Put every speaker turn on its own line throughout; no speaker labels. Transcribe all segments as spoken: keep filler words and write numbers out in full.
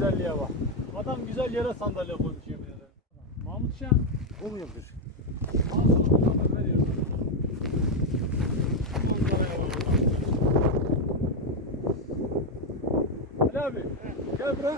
güzelliğe bak. Adam güzel yere sandalye koymuş yemin ederim. Mahmut Şen.
O mu yoktur?
Al sana haber veriyorum. Ali abi gel bırak.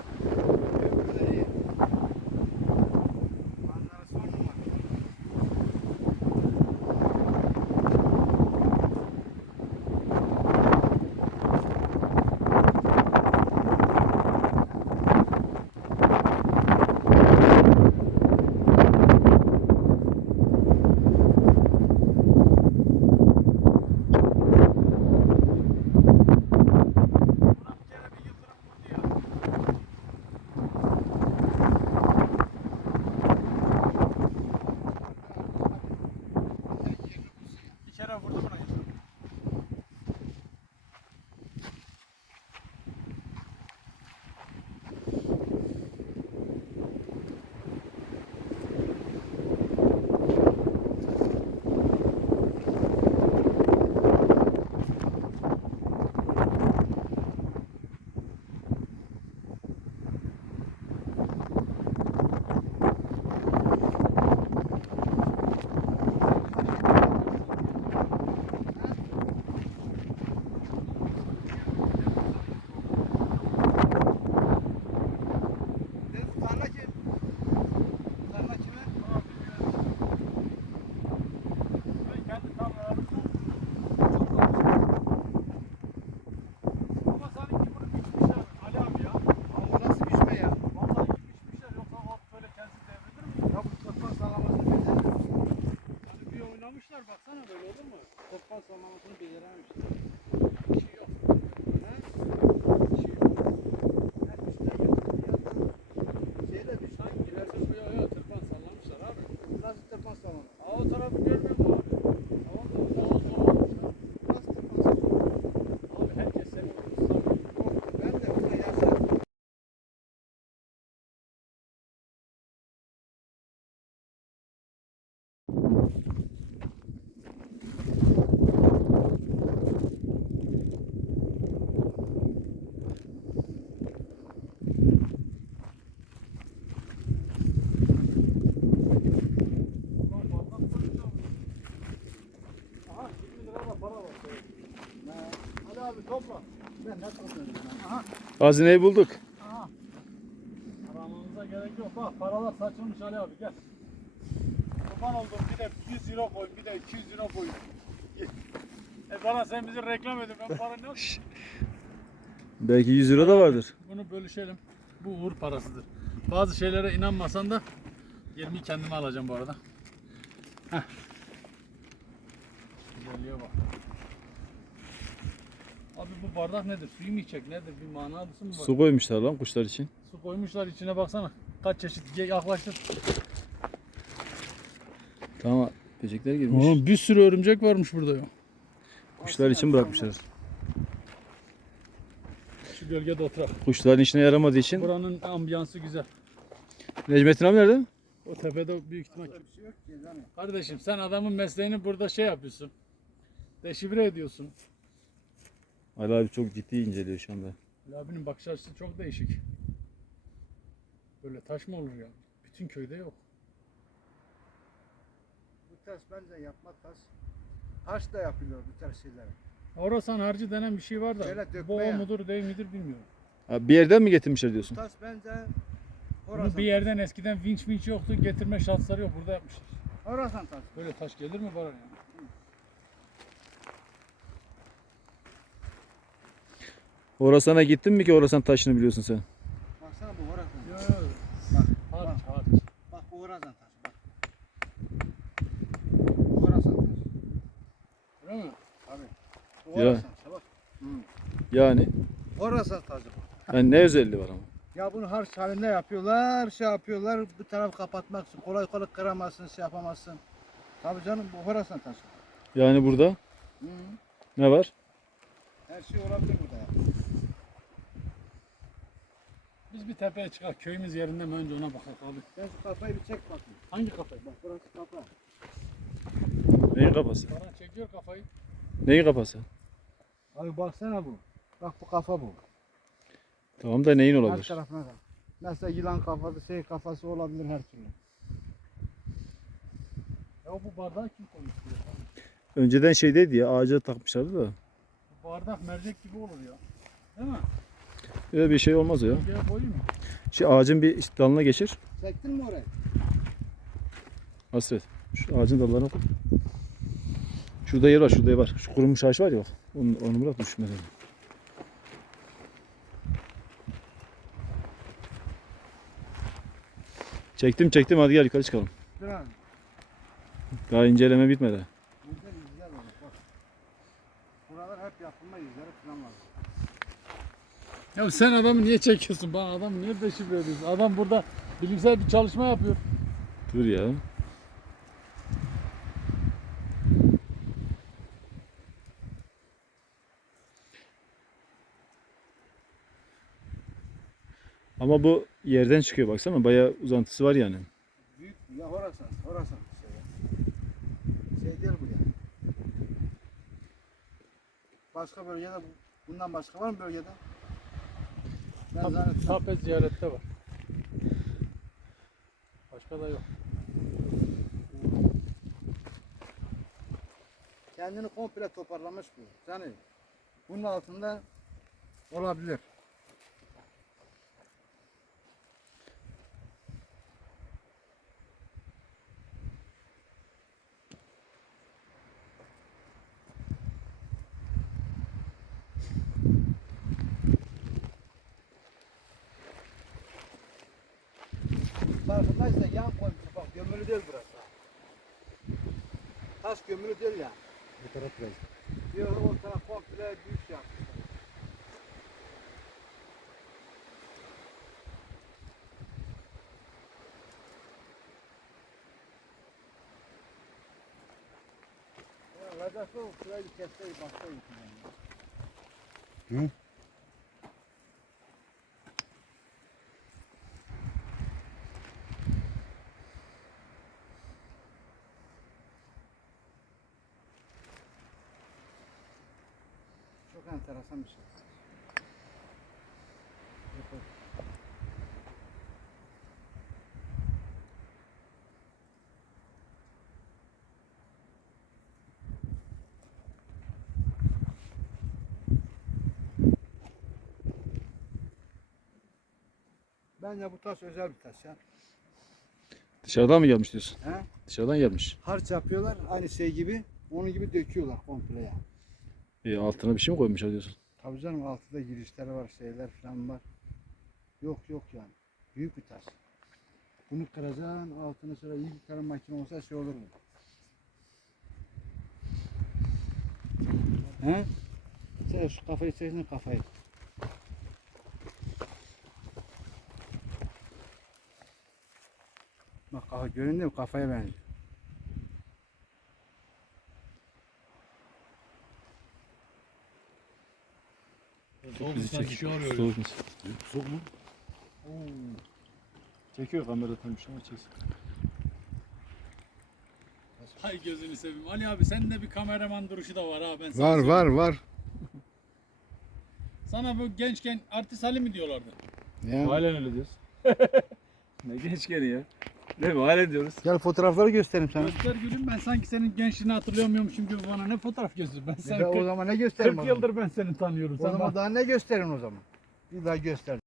Baksana böyle olur mu? Topal sallamasını becerememişler. Bir şey yok. Ha? Bir şey yok. Her üstüne getirdi ya. Şeyle bir şey. Sanki yok yok tırpan sallamışlar abi. Nasıl tırpan sallamış? Aa o tarafı görmüyor musun abi? Tamam da o o sallamışlar. Nasıl tırpan sallamış? Abi herkes seni sallamış. Ben de buna yazarım. Topla. Ben ne topluyorum? Aha.
Hazineyi bulduk.
Aha. Aramamıza gerek yok. Bak paralar saçılmış Ali abi gel. Kurban oldum bir de yüz euro koy, bir de iki yüz euro koy. E bana sen bizi reklam edin. Ben para ne yok?
Belki yüz euro da vardır.
Bunu bölüşelim. Bu uğur parasıdır. Bazı şeylere inanmasan da yirmiyi kendime alacağım bu arada. Heh. Güzelliğe bak. Abi bu bardak nedir? Suyu mu içecek? Nedir? Bir manalısı mı var?
Su koymuşlar lan kuşlar için.
Su koymuşlar içine baksana. Kaç çeşit yaklaştır.
Tamam, böcekler girmiş.
Oğlum bir sürü örümcek varmış burada ya.
Kuşlar için bırakmışlar.
Şu gölgede oturak.
Kuşların işine yaramadığı için.
Buranın ambiyansı güzel.
Necmettin abi nerede?
O tepede büyük ihtimal. Kardeşim sen adamın mesleğini burada şey yapıyorsun. Deşifre ediyorsun.
Ali abi çok ciddi inceliyor şu anda.
Ali abinin bakış açısı çok değişik. Böyle taş mı olur ya? Bütün köyde yok.
Bu taş bence yapma taş. Taş da yapılıyor bu tarz şeyler.
Orasan harcı denen bir şey var da.
Şöyle dökme
Bu o
ya.
mudur değil midir bilmiyorum.
Ha, bir yerden mi getirmişler diyorsun?
Taş bence
Bunu bir yerden eskiden vinç vinç yoktu. Getirme şansları yok. Burada yapmışlar.
Orasan taş.
Böyle taş gelir mi bana ya?
Orasan'a gittin mi ki Orasan taşını biliyorsun sen?
Baksana bu orasan.
Yok yok.
Bak,
Harç
bak,
harç.
bak bu orasan taş. Bak. Bu orasan taş.
Öyle mi?
Abi. Bu
Ya.
orasan taş. Bak. Hı.
Yani,
Orasan taşı bu.
yani ne özelliği var ama?
Ya bunu harç halinde yapıyorlar, şey yapıyorlar, bu tarafı kapatmak için kolay kolay kıramazsın, şey yapamazsın. Tabii canım bu Horasan taşı.
Yani burada
Hı.
ne var?
Her şey olabilir burada ya.
Biz bir tepeye çıkar. Köyümüz yerinde mi önce ona bakalım abi.
Ben şu kafayı bir çek bakayım.
Hangi kafayı?
Bak burası kafa.
Neyin kafası?
Baran çekiyor kafayı.
Neyin kafası?
Abi baksana bu. Bak bu kafa bu.
Tamam da neyin
Her
olabilir?
tarafına bak. Mesela yılan kafası, şey kafası olabilir her türlü.
Ya bu bardağı kim koymuş buraya?
Önceden şeydeydi ya, ağaca takmışlardı da.
Bu bardak mercek gibi olur ya. Değil mi?
Öyle bir şey olmaz o ya.
Buraya koyayım mı?
Şu ağacın bir işte dalına geçir.
Çektin mi orayı?
Hasret. Şu ağacın dallarına koy. Şurada yer var, şurada yer var. Şu kurumuş ağaç var ya bak. Onu, onu bırak düşmez. Çektim çektim, hadi gel yukarı çıkalım.
Dur abi.
Daha inceleme bitmedi.
Burada izler olur bak. Buralar hep yapılma izleri falan var.
Ya sen adamı niye çekiyorsun? Bana adam niye deşifre ediyorsun? Adam burada bilimsel bir çalışma yapıyor.
Dur ya. Ama bu yerden çıkıyor baksana, bayağı uzantısı var yani.
Büyük ya Horasan, Horasan şey ya. Şey değil bu ya. Başka bölgede bu- bundan başka var mı bölgede? Ben zannettim.
Sape ziyarette var. Başka da yok.
Kendini komple toparlamış bu. Yani bunun altında olabilir. Farkındaysa yan koymuş. Bak gömülü değil burası. Taş gömülü değil ya.
Bu taraf biraz.
Diyor o taraf komple büyük şey yapmışlar. Ya Lagası o şurayı bir kesseydi baksaydı.
Hı?
Çok enteresan bir şey. Bence bu taş özel bir taş ya.
Dışarıdan mı gelmiş diyorsun?
He?
Dışarıdan gelmiş.
Harç yapıyorlar aynı şey gibi. Onun gibi döküyorlar komple ya.
E, altına bir şey mi koymuşlar diyorsun?
Tabii canım altında girişleri var, şeyler falan var. Yok yok yani. Büyük bir taş. Bunu kıracaksın, altını sonra iyi bir tane makine olsa şey olur mu? He? Sen şu kafayı çeksin kafayı. Bak kafa göründü mü? Kafaya benziyor.
Bizi çek. Soğuk musun? Soğuk mu? Çekiyor kamera tam bir şey ama çeksin.
Hay gözünü seveyim. Ali abi senin de bir kameraman duruşu da var ha ben sana
Var
söyleyeyim.
var var.
Sana bu gençken artist Ali mi diyorlardı?
Ya.
Halen öyle diyoruz. Ne genç gene ya. Değil mi? Halen diyoruz.
Gel fotoğrafları göstereyim sana.
Göster gülüm, ben sanki senin gençliğini hatırlayamıyormuşum gibi bana ne fotoğraf göster. Ben
Ya
seni
o
kırk
zaman ne göstereyim?
kırk
o zaman?
yıldır ben seni tanıyorum.
O
Sen
zaman
bak-
daha ne gösterin o zaman? Bir daha göster.